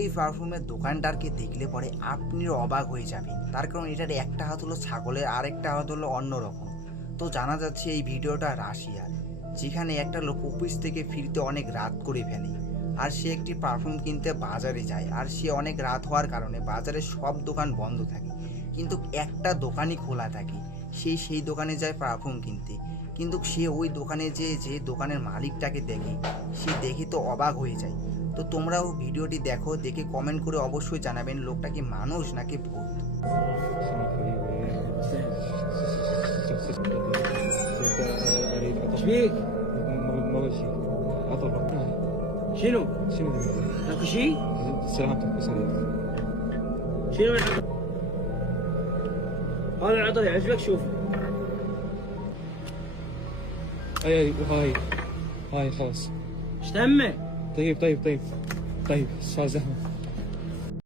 এই পারফিউমের দোকানদারকে দেখলে পরে আপনিও অবাক হয়ে যাবেন, তার কারণ এটার একটা হাত হলো ছাগলের আর একটা হাত হলো অন্যরকম। তো জানা যাচ্ছে এই ভিডিওটা রাশিয়ার, যেখানে একটা লোক অফিস থেকে ফিরতে অনেক রাত করে ফেলে আর সে একটি পারফিউম কিনতে বাজারে যায়। আর সে অনেক রাত হওয়ার কারণে বাজারে সব দোকান বন্ধ থাকে, কিন্তু একটা দোকানই খোলা থাকে। সেই দোকানে যায় পারফিউম কিনতে, কিন্তু সে ওই দোকানে যে দোকানের মালিকটাকে দেখে, সে দেখে তো অবাক হয়ে যায়। তো তোমরাও ভিডিওটি দেখো, দেখে কমেন্ট করে অবশ্যই জানাবেন লোকটা কি মানুষ নাকি ভূত। شبيك؟ ما بشي اطلع شنو؟ شنو اكو شيء؟ سلامتك بس عليك شنو العطر؟ هذا العطر يعجبك شوفه. هاي خلاص. ايش تهمه؟ طيب صار زحمه.